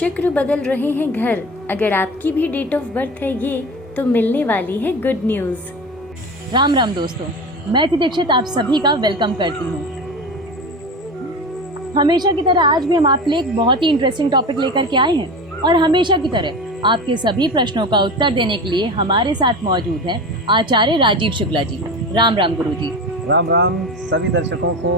शुक्र बदल रहे हैं घर। अगर आपकी भी डेट ऑफ बर्थ है ये, तो मिलने वाली है गुड न्यूज। राम राम दोस्तों, मैं थी दीक्षित आप सभी का वेलकम करती हूँ। हमेशा की तरह आज भी हम आपके लिए एक बहुत ही इंटरेस्टिंग टॉपिक लेकर के आए हैं और हमेशा की तरह आपके सभी प्रश्नों का उत्तर देने के लिए हमारे साथ मौजूद हैं आचार्य राजीव शुक्ला जी। राम राम गुरु जी। राम राम। सभी दर्शकों को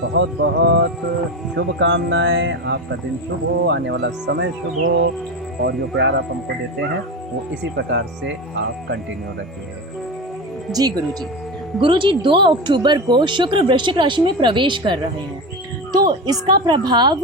बहुत बहुत शुभकामनाएं। आपका दिन शुभ हो, आने वाला समय शुभ हो और जो प्यार आप हमको देते हैं वो इसी प्रकार से आप कंटिन्यू रखिए। जी गुरु जी 2 अक्टूबर को शुक्र वृश्चिक राशि में प्रवेश कर रहे हैं, तो इसका प्रभाव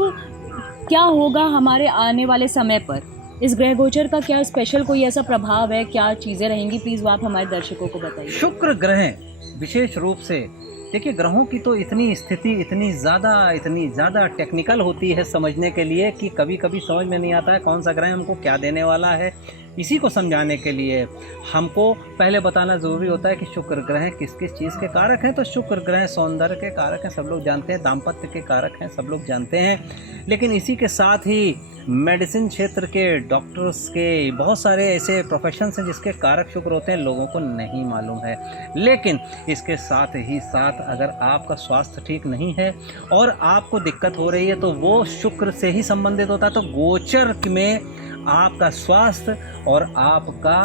क्या होगा हमारे आने वाले समय पर? इस ग्रह गोचर का क्या स्पेशल कोई ऐसा प्रभाव है, क्या चीजें रहेंगी, प्लीज आप हमारे दर्शकों को बताइए। शुक्र ग्रह विशेष रूप से देखिए, ग्रहों की तो इतनी स्थिति इतनी ज़्यादा टेक्निकल होती है समझने के लिए कि कभी कभी समझ में नहीं आता है कौन सा ग्रह हमको क्या देने वाला है। इसी को समझाने के लिए हमको पहले बताना ज़रूरी होता है कि शुक्र ग्रह किस किस चीज़ के कारक हैं। तो शुक्र ग्रह सौंदर्य के कारक हैं, सब लोग जानते हैं, दाम्पत्य के कारक हैं, सब लोग जानते हैं। लेकिन इसी के साथ ही मेडिसिन क्षेत्र के डॉक्टर्स के बहुत सारे ऐसे प्रोफेशंस हैं जिसके कारक शुक्र होते हैं, लोगों को नहीं मालूम है। लेकिन इसके साथ ही साथ अगर आपका स्वास्थ्य ठीक नहीं है और आपको दिक्कत हो रही है तो वो शुक्र से ही संबंधित होता है। तो गोचर में आपका स्वास्थ्य और आपका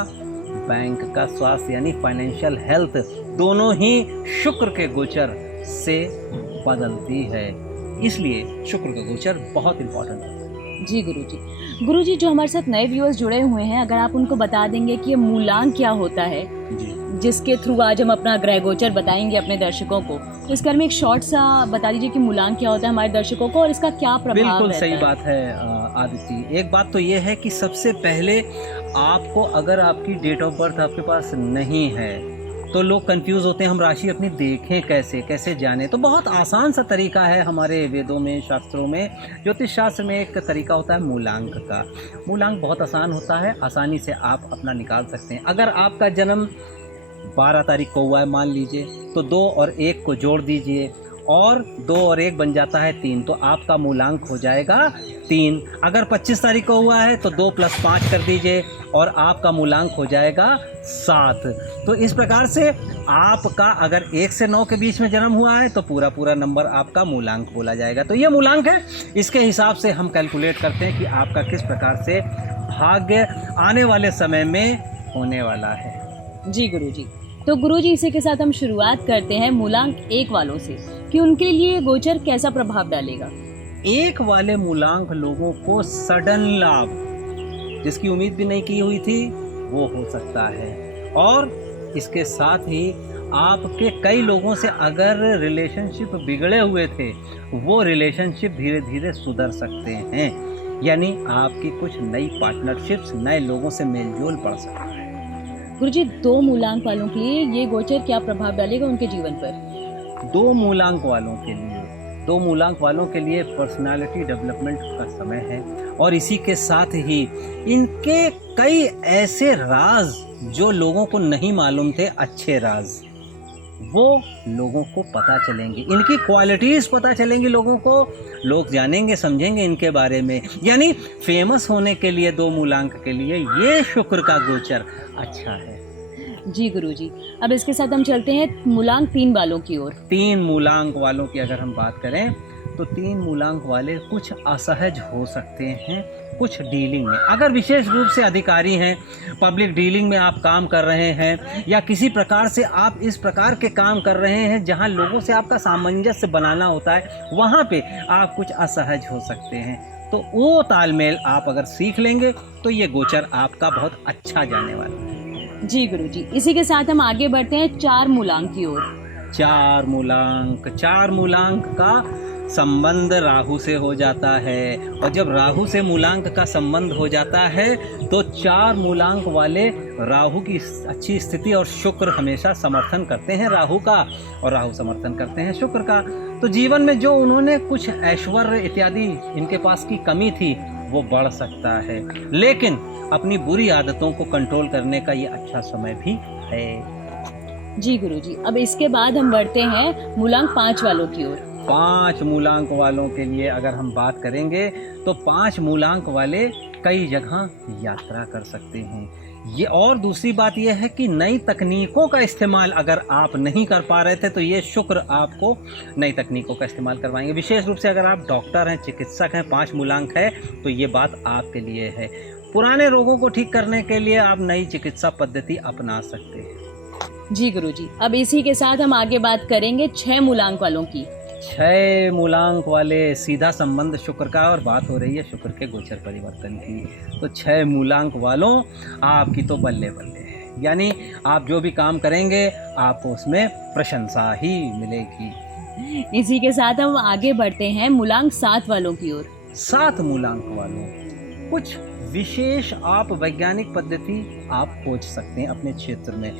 बैंक का स्वास्थ्य यानी फाइनेंशियल हेल्थ दोनों ही शुक्र के गोचर से बदलती है। इसलिए शुक्र का गोचर बहुत इंपॉर्टेंट है। जी गुरु जी जो हमारे साथ नए व्यूअर्स जुड़े हुए हैं, अगर आप उनको बता देंगे कि ये मूलांक क्या होता है जी, जिसके थ्रू आज हम अपना ग्रह गोचर बताएंगे अपने दर्शकों को, तो इस बारे में एक शॉर्ट सा बता दीजिए कि मूलांक क्या होता है हमारे दर्शकों को और इसका क्या प्रभाव रहता है। बिल्कुल सही बात है आदित्य। एक बात तो ये है कि सबसे पहले आपको, अगर आपकी डेट ऑफ बर्थ आपके पास नहीं है तो लोग कंफ्यूज होते हैं हम राशि अपनी देखें कैसे जाने। तो बहुत आसान सा तरीका है हमारे वेदों में, शास्त्रों में, ज्योतिष शास्त्र में एक तरीका होता है मूलांक का। मूलांक बहुत आसान होता है, आसानी से आप अपना निकाल सकते हैं। अगर आपका जन्म 12 तारीख को हुआ है मान लीजिए, तो 2 और 1 को जोड़ दीजिए और 2 और 1 बन जाता है 3, तो आपका मूलांक हो जाएगा 3। अगर 25 तारीख को हुआ है तो 2 + 5 कर दीजिए और आपका मूलांक हो जाएगा 7। तो इस प्रकार से आपका अगर 1 से 9 के बीच में जन्म हुआ है तो पूरा नंबर आपका मूलांक बोला जाएगा। तो ये मूलांक है, इसके हिसाब से हम कैलकुलेट करते हैं कि आपका किस प्रकार से भाग्य आने वाले समय में होने वाला है। जी तो गुरुजी इसी के साथ हम शुरुआत करते हैं मूलांक 1 वालों से कि उनके लिए गोचर कैसा प्रभाव डालेगा। 1 वाले मूलांक लोगों को सडन लाभ, जिसकी उम्मीद भी नहीं की हुई थी, वो हो सकता है। और इसके साथ ही आपके कई लोगों से अगर रिलेशनशिप बिगड़े हुए थे वो रिलेशनशिप धीरे धीरे सुधर सकते हैं, यानी आपकी कुछ नई पार्टनरशिप्स, नए लोगों से मेलजोल बढ़ सकता है। गुरुजी 2 मूलांक वालों के लिए ये गोचर क्या प्रभाव डालेगा उनके जीवन पर? 2 मूलांक वालों के लिए पर्सनालिटी डेवलपमेंट का समय है और इसी के साथ ही इनके कई ऐसे राज जो लोगों को नहीं मालूम थे, अच्छे राज, वो लोगों को पता चलेंगे, इनकी क्वालिटीज पता चलेंगी लोगों को, लोग जानेंगे समझेंगे इनके बारे में। यानी फेमस होने के लिए 2 मूलांक के लिए ये शुक्र का गोचर अच्छा है। जी गुरुजी, अब इसके साथ हम चलते हैं मूलांक 3 वालों की ओर। 3 मूलांक वालों की अगर हम बात करें तो 3 मूलांक वाले कुछ असहज हो सकते हैं कुछ डीलिंग में। अगर विशेष रूप से अधिकारी हैं, पब्लिक डीलिंग में आप काम कर रहे हैं या किसी प्रकार से आप इस प्रकार के काम कर रहे हैं जहां लोगों से आपका सामंजस्य बनाना होता है, वहां पे आप कुछ असहज हो सकते हैं। तो वो तालमेल आप अगर सीख लेंगे तो ये गोचर आपका बहुत अच्छा जाने वाला है। जी गुरुजी, इसी के साथ हम आगे बढ़ते हैं 4 मूलांक की ओर। 4 मूलांक का संबंध राहु से हो जाता है और जब राहु से मूलांक का संबंध हो जाता है तो 4 मूलांक वाले राहु की अच्छी स्थिति और शुक्र हमेशा समर्थन करते हैं राहु का और राहु समर्थन करते हैं शुक्र का। तो जीवन में जो उन्होंने कुछ ऐश्वर्य इत्यादि इनके पास की कमी थी वो बढ़ सकता है, लेकिन अपनी बुरी आदतों को कंट्रोल करने का ये अच्छा समय भी है। जी गुरुजी, अब इसके बाद हम बढ़ते हैं मूलांक 5 वालों की ओर। 5 मूलांक वालों के लिए अगर हम बात करेंगे तो 5 मूलांक वाले कई जगह यात्रा कर सकते हैं। ये और दूसरी बात यह है कि नई तकनीकों का इस्तेमाल अगर आप नहीं कर पा रहे थे तो ये शुक्र आपको नई तकनीकों का इस्तेमाल करवाएंगे। विशेष रूप से अगर आप डॉक्टर हैं, चिकित्सक हैं, 5 मूलांक है तो ये बात आपके लिए है। पुराने रोगों को ठीक करने के लिए आप नई चिकित्सा पद्धति अपना सकते हैं। जी गुरुजी, अब इसी के साथ हम आगे बात करेंगे 6 मूलांक वालों की। 6 मूलांक वाले सीधा संबंध शुक्र का, और बात हो रही है शुक्र के गोचर परिवर्तन की। तो 6 मूलांक वालों आपकी तो बल्ले बल्ले है, यानी आप जो भी काम करेंगे आपको उसमें प्रशंसा ही मिलेगी। इसी के साथ हम आगे बढ़ते हैं मूलांक 7 वालों की ओर। 7 मूलांक वालों कुछ विशेष आप वैज्ञानिक पद्धति आप खोज सकते हैं अपने क्षेत्र में,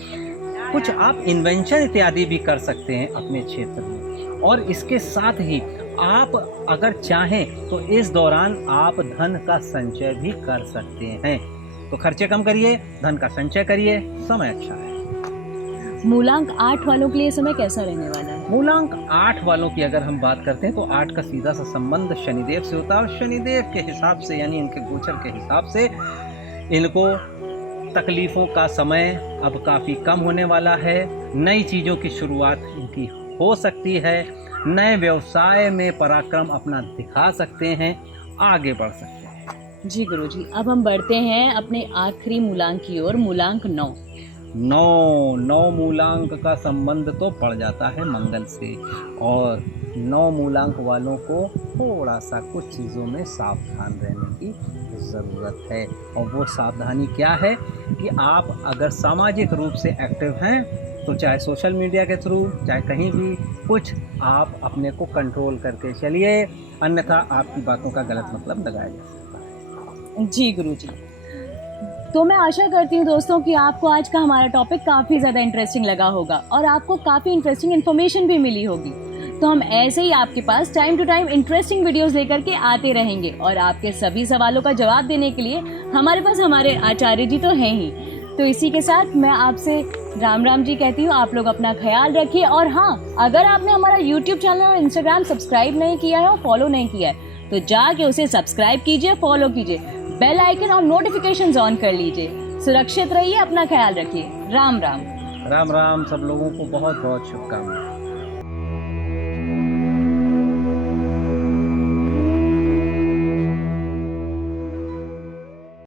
कुछ आप इन्वेंशन इत्यादि भी कर सकते हैं अपने क्षेत्र में। और इसके साथ ही आप अगर चाहें तो इस दौरान आप धन का संचय भी कर सकते हैं। तो खर्चे कम करिए, धन का संचय करिए, समय अच्छा है। मूलांक 8 वालों के लिए समय कैसा रहने वाला है? मूलांक 8 वालों की अगर हम बात करते हैं तो 8 का सीधा सा संबंध शनिदेव से होता है, और शनिदेव के हिसाब से यानी इनके गोचर के हिसाब से इनको तकलीफों का समय अब काफ़ी कम होने वाला है। नई चीज़ों की शुरुआत इनकी हो सकती है, नए व्यवसाय में पराक्रम अपना दिखा सकते हैं, आगे बढ़ सकते हैं। जी गुरुजी, अब हम बढ़ते हैं अपने आखिरी मूलांक की ओर, मूलांक 9। 9 मूलांक का संबंध तो पड़ जाता है मंगल से, और 9 मूलांक वालों को थोड़ा सा कुछ चीज़ों में सावधान रहने की ज़रूरत है। और वो सावधानी क्या है कि आप अगर सामाजिक रूप से एक्टिव हैं तो चाहे सोशल मीडिया के थ्रू, चाहे कहीं भी, कुछ आप अपने को कंट्रोल करके चलिए, अन्यथा आपकी बातों का गलत मतलब लगाया जा सकता है। जी गुरुजी, तो मैं आशा करती हूँ दोस्तों कि आपको आज का हमारा टॉपिक काफ़ी ज़्यादा इंटरेस्टिंग लगा होगा और आपको काफ़ी इंटरेस्टिंग इन्फॉर्मेशन भी मिली होगी। तो हम ऐसे ही आपके पास time to time interesting videos लेकर के आते रहेंगे, और आपके सभी सवालों का जवाब देने के लिए हमारे पास हमारे आचार्य जी तो हैं ही। तो इसी के साथ मैं आपसे राम राम जी कहती हूँ। आप लोग अपना ख्याल रखिए, और हाँ, अगर आपने हमारा YouTube चैनल और Instagram सब्सक्राइब नहीं किया है और फॉलो नहीं किया है तो जाके उसे सब्सक्राइब कीजिए, फॉलो कीजिए, बेल आइकन और नोटिफिकेशंस ऑन कर लीजिए। सुरक्षित रहिए, अपना ख्याल रखिए। राम राम। राम राम, सब लोगों को बहुत बहुत शुभकामनाएं।